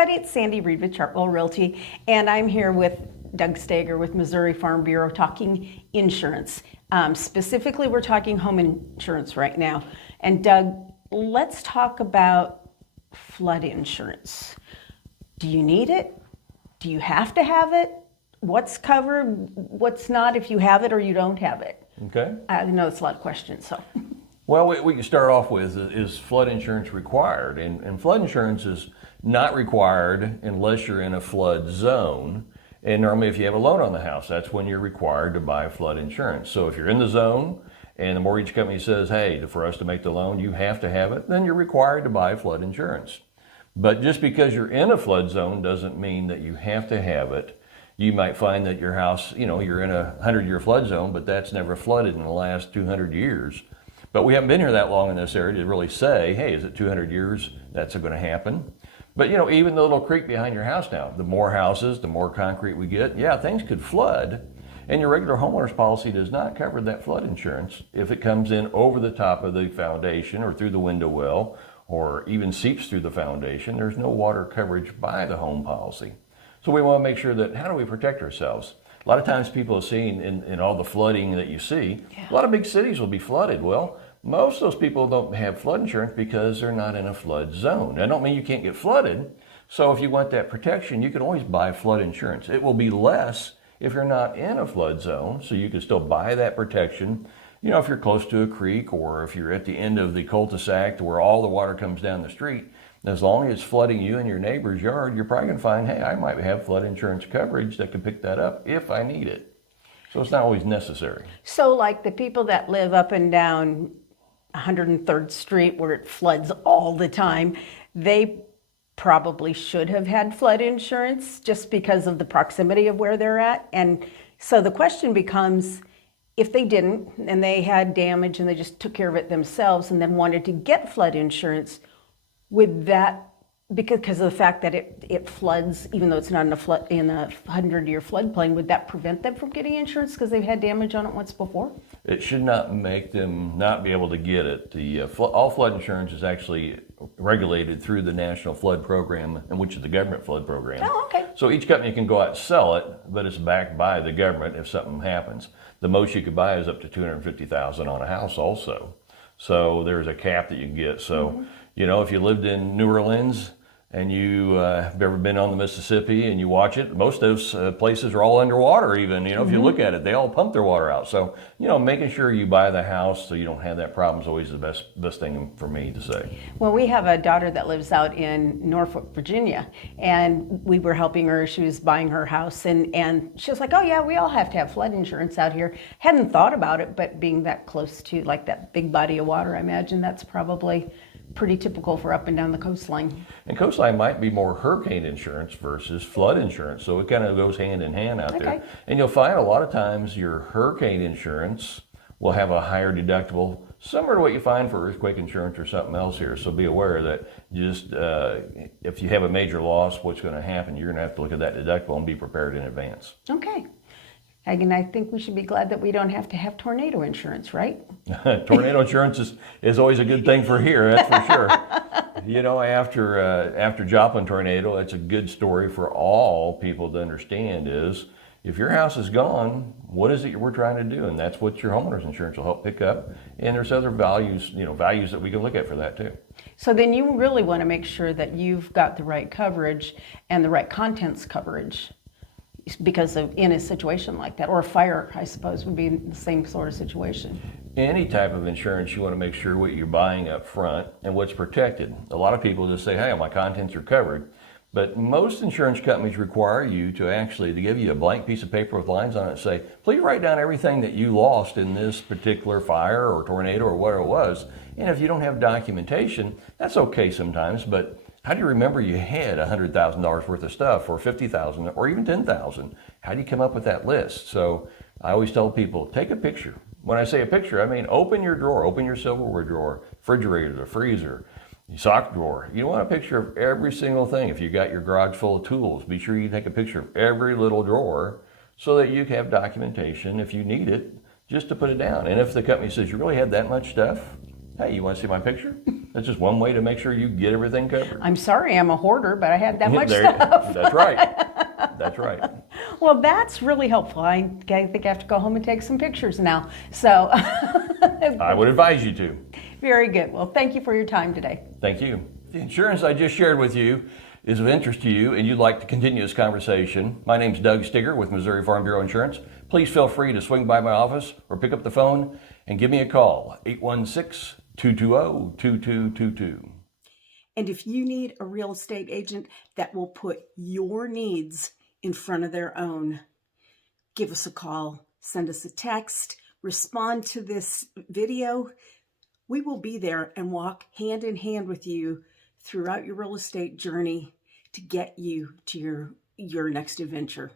everybody, it's Sandi Reed with Chartwell Realty, and I'm here with Doug Steger with Missouri Farm Bureau talking insurance. Specifically, we're talking home insurance right now. And Doug, let's talk about flood insurance. Do you need it? Do you have to have it? What's covered? What's not if you have it or you don't have it? Okay. I know it's a lot of questions, so. Well, we can start off with, is flood insurance required? And flood insurance is not required unless you're in a flood zone. And normally if you have a loan on the house, that's when you're required to buy flood insurance. So if you're in the zone and the mortgage company says, hey, for us to make the loan, you have to have it, then you're required to buy flood insurance. But just because you're in a flood zone doesn't mean that you have to have it. You might find that your house, you're in a 100-year flood zone, but that's never flooded in the last 200 years. But we haven't been here that long in this area to really say, hey, is it 200 years that's going to happen? But even the little creek behind your house now, the more houses, the more concrete we get, things could flood. And your regular homeowner's policy does not cover that flood insurance if it comes in over the top of the foundation or through the window well or even seeps through the foundation. There's no water coverage by the home policy. So we want to make sure that, how do we protect ourselves? A lot of times people have seen in all the flooding that you see, a lot of big cities will be flooded. Well, most of those people don't have flood insurance because they're not in a flood zone. I don't mean you can't get flooded. So if you want that protection, you can always buy flood insurance. It will be less if you're not in a flood zone, so you can still buy that protection. If you're close to a creek or if you're at the end of the cul-de-sac where all the water comes down the street, as long as it's flooding you and your neighbor's yard, you're probably going to find, hey, I might have flood insurance coverage that can pick that up if I need it. So it's not always necessary. So like the people that live up and down 103rd Street where it floods all the time, they probably should have had flood insurance just because of the proximity of where they're at. And so the question becomes, if they didn't and they had damage and they just took care of it themselves and then wanted to get flood insurance, would that, because of the fact that it floods, even though it's not in a 100-year floodplain, would that prevent them from getting insurance because they've had damage on it once before? It should not make them not be able to get it. All flood insurance is actually regulated through the National Flood Program, which is the government flood program. Oh, okay. So each company can go out and sell it, but it's backed by the government if something happens. The most you could buy is up to $250,000 on a house also. So there's a cap that you can get. So, if you lived in New Orleans and you have ever been on the Mississippi and you watch it, most of those places are all underwater even, if you look at it, they all pump their water out. So, making sure you buy the house so you don't have that problem is always the best thing for me to say. Well, we have a daughter that lives out in Norfolk, Virginia, and we were helping her. She was buying her house, and she was like, oh yeah, we all have to have flood insurance out here. Hadn't thought about it, but being that close to like that big body of water, I imagine that's probably pretty typical for up and down the coastline. And coastline might be more hurricane insurance versus flood insurance, so it kind of goes hand in hand out there. And you'll find a lot of times your hurricane insurance will have a higher deductible, similar to what you find for earthquake insurance or something else here. So be aware that just if you have a major loss, what's going to happen, you're going to have to look at that deductible and be prepared in advance. Okay. And I think we should be glad that we don't have to have tornado insurance, right? Tornado insurance is always a good thing for here, that's for sure. After Joplin tornado, it's a good story for all people to understand is, if your house is gone, what is it we're trying to do? And that's what your homeowner's insurance will help pick up. And there's other values that we can look at for that too. So then you really want to make sure that you've got the right coverage and the right contents coverage, because of in a situation like that, or a fire, I suppose, would be the same sort of situation. Any type of insurance, you want to make sure what you're buying up front and what's protected. A lot of people just say, hey, my contents are covered. But most insurance companies require you to give you a blank piece of paper with lines on it and say, please write down everything that you lost in this particular fire or tornado or whatever it was. And if you don't have documentation, that's okay sometimes, but how do you remember you had $100,000 worth of stuff or $50,000 or even $10,000? How do you come up with that list? So I always tell people, take a picture. When I say a picture, I mean open your drawer, open your silverware drawer, refrigerator, the freezer, sock drawer. You want a picture of every single thing. If you got your garage full of tools, be sure you take a picture of every little drawer so that you can have documentation if you need it, just to put it down. And if the company says you really had that much stuff, Hey, you want to see my picture? That's just one way to make sure you get everything covered. I'm sorry I'm a hoarder, but I had that much There- stuff. That's right. That's right. Well, that's really helpful. I think I have to go home and take some pictures now. So, I would advise you to. very good. Well, thank you for your time today. Thank you. The insurance I just shared with you is of interest to you and you'd like to continue this conversation. My name's Doug Steger with Missouri Farm Bureau Insurance. Please feel free to swing by my office or pick up the phone and give me a call, 816-220-2222. And if you need a real estate agent that will put your needs in front of their own, give us a call, send us a text, respond to this video. We will be there and walk hand in hand with you throughout your real estate journey to get you to your next adventure.